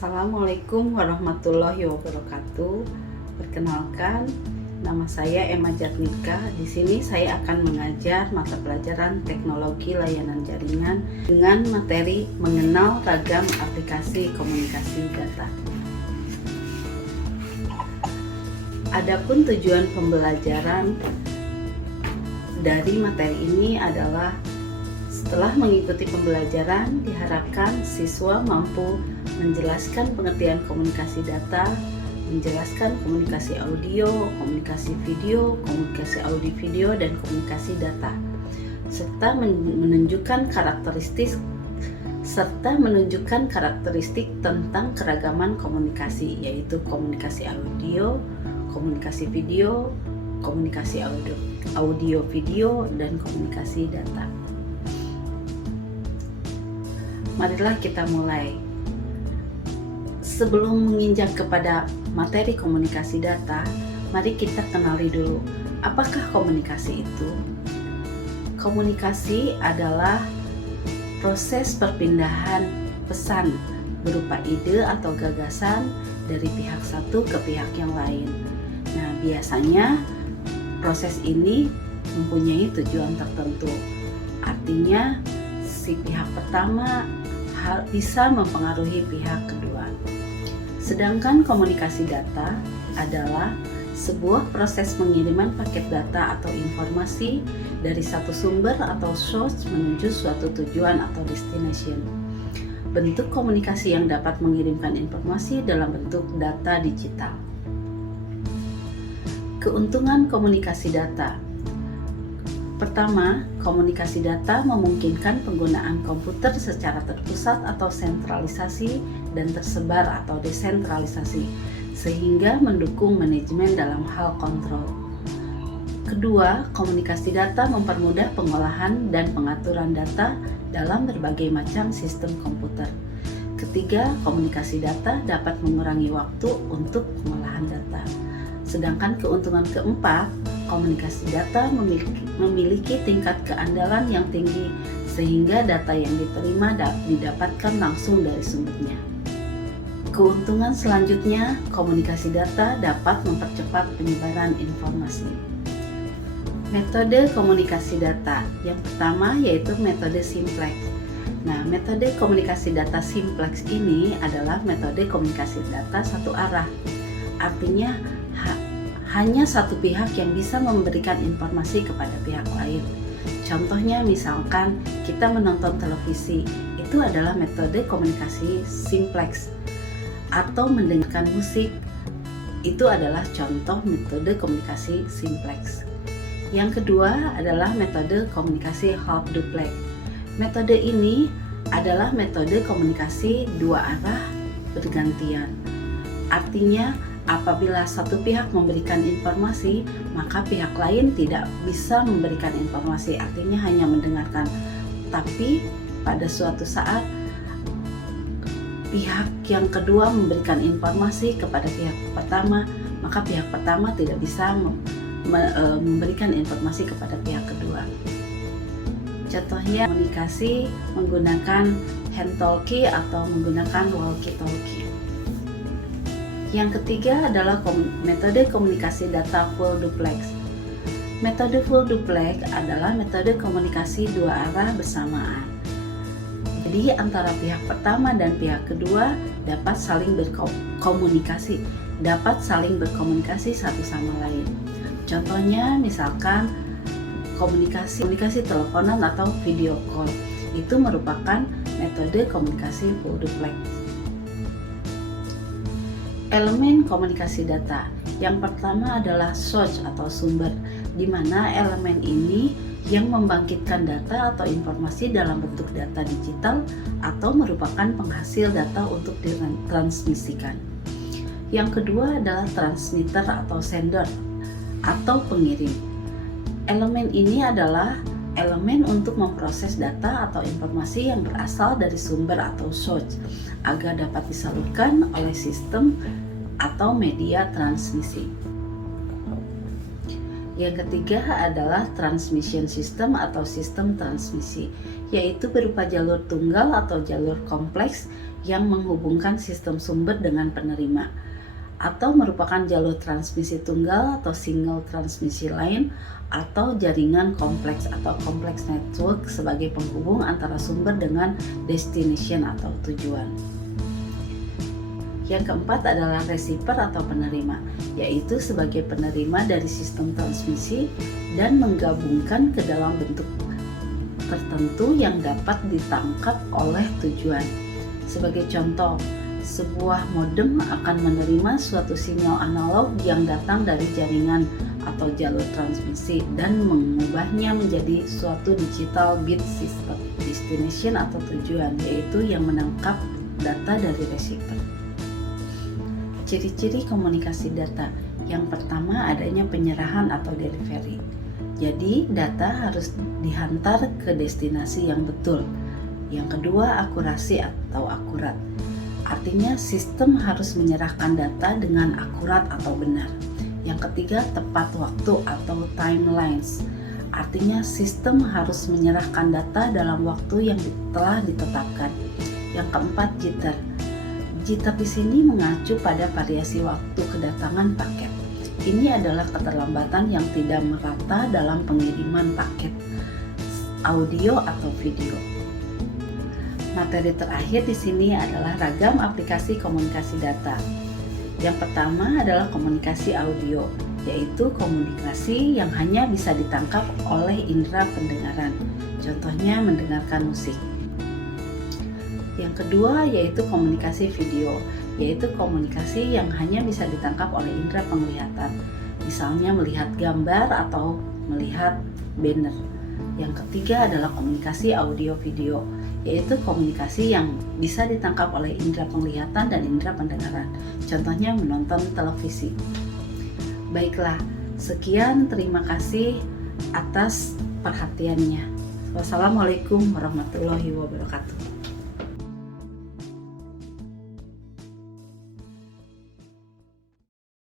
Assalamualaikum warahmatullahi wabarakatuh. Perkenalkan, nama saya Emma Jatnika. Di sini saya akan mengajar mata pelajaran Teknologi Layanan Jaringan dengan materi mengenal ragam aplikasi komunikasi data. Adapun tujuan pembelajaran dari materi ini adalah setelah mengikuti pembelajaran, diharapkan siswa mampu menjelaskan pengertian komunikasi data, menjelaskan komunikasi audio, komunikasi video, komunikasi audio-video, dan komunikasi data, serta menunjukkan karakteristik tentang keragaman komunikasi, yaitu komunikasi audio, komunikasi video, komunikasi audio-video, dan komunikasi data. Marilah kita mulai. Sebelum menginjak kepada materi komunikasi data, mari kita kenali dulu, apakah komunikasi itu? Komunikasi adalah proses perpindahan pesan berupa ide atau gagasan dari pihak satu ke pihak yang lain. Nah, biasanya proses ini mempunyai tujuan tertentu. Artinya, si pihak pertama bisa mempengaruhi pihak kedua. Sedangkan komunikasi data adalah sebuah proses pengiriman paket data atau informasi dari satu sumber atau source menuju suatu tujuan atau destination. Bentuk komunikasi yang dapat mengirimkan informasi dalam bentuk data digital. Keuntungan komunikasi data. Pertama, komunikasi data memungkinkan penggunaan komputer secara terpusat atau sentralisasi dan tersebar atau desentralisasi, sehingga mendukung manajemen dalam hal kontrol. Kedua, komunikasi data mempermudah pengolahan dan pengaturan data dalam berbagai macam sistem komputer. Ketiga, komunikasi data dapat mengurangi waktu untuk pengolahan data. Sedangkan keuntungan keempat, komunikasi data memiliki tingkat keandalan yang tinggi sehingga data yang diterima didapatkan langsung dari sumbernya. Keuntungan selanjutnya, komunikasi data dapat mempercepat penyebaran informasi. Metode komunikasi data yang pertama yaitu metode simplex. Nah, metode komunikasi data simplex ini adalah metode komunikasi data satu arah. Artinya hanya satu pihak yang bisa memberikan informasi kepada pihak lain. Contohnya misalkan kita menonton televisi, itu adalah metode komunikasi simplex. Atau mendengarkan musik, itu adalah contoh metode komunikasi simplex. Yang kedua adalah metode komunikasi half duplex. Metode ini adalah metode komunikasi dua arah bergantian. Artinya apabila satu pihak memberikan informasi, maka pihak lain tidak bisa memberikan informasi, artinya hanya mendengarkan. Tapi pada suatu saat pihak yang kedua memberikan informasi kepada pihak pertama, maka pihak pertama tidak bisa memberikan informasi kepada pihak kedua. Contohnya komunikasi menggunakan hand talkie atau menggunakan walkie talkie. Yang ketiga adalah metode komunikasi data full duplex. Metode full duplex adalah metode komunikasi dua arah bersamaan. Jadi antara pihak pertama dan pihak kedua dapat saling berkomunikasi satu sama lain. Contohnya misalkan komunikasi teleponan atau video call. Itu merupakan metode komunikasi full duplex. Elemen komunikasi data. Yang pertama adalah source atau sumber, di mana elemen ini yang membangkitkan data atau informasi dalam bentuk data digital atau merupakan penghasil data untuk ditransmisikan. Yang kedua adalah transmitter atau sender atau pengirim. Elemen ini adalah elemen untuk memproses data atau informasi yang berasal dari sumber atau source agar dapat disalurkan oleh sistem atau media transmisi. Yang ketiga adalah transmission system atau sistem transmisi, yaitu berupa jalur tunggal atau jalur kompleks yang menghubungkan sistem sumber dengan penerima, atau merupakan jalur transmisi tunggal atau single transmisi line, atau jaringan kompleks atau complex network sebagai penghubung antara sumber dengan destination atau tujuan. Yang keempat adalah receiver atau penerima, yaitu sebagai penerima dari sistem transmisi dan menggabungkan ke dalam bentuk tertentu yang dapat ditangkap oleh tujuan. Sebagai contoh, sebuah modem akan menerima suatu sinyal analog yang datang dari jaringan atau jalur transmisi dan mengubahnya menjadi suatu digital bit system destination atau tujuan, yaitu yang menangkap data dari receiver. Ciri-ciri komunikasi data. Yang pertama, adanya penyerahan atau delivery. Jadi, data harus dihantar ke destinasi yang betul. Yang kedua, akurasi atau akurat. Artinya, sistem harus menyerahkan data dengan akurat atau benar. Yang ketiga, tepat waktu atau timelines. Artinya, sistem harus menyerahkan data dalam waktu yang telah ditetapkan. Yang keempat, jitter. Jitter di sini mengacu pada variasi waktu kedatangan paket. Ini adalah keterlambatan yang tidak merata dalam pengiriman paket audio atau video. Materi terakhir di sini adalah ragam aplikasi komunikasi data. Yang pertama adalah komunikasi audio, yaitu komunikasi yang hanya bisa ditangkap oleh indera pendengaran. Contohnya mendengarkan musik. Yang kedua yaitu komunikasi video, yaitu komunikasi yang hanya bisa ditangkap oleh indera penglihatan, misalnya melihat gambar atau melihat banner. Yang ketiga adalah komunikasi audio video, yaitu komunikasi yang bisa ditangkap oleh indera penglihatan dan indera pendengaran, contohnya menonton televisi. Baiklah, sekian, terima kasih atas perhatiannya. Wassalamualaikum warahmatullahi wabarakatuh.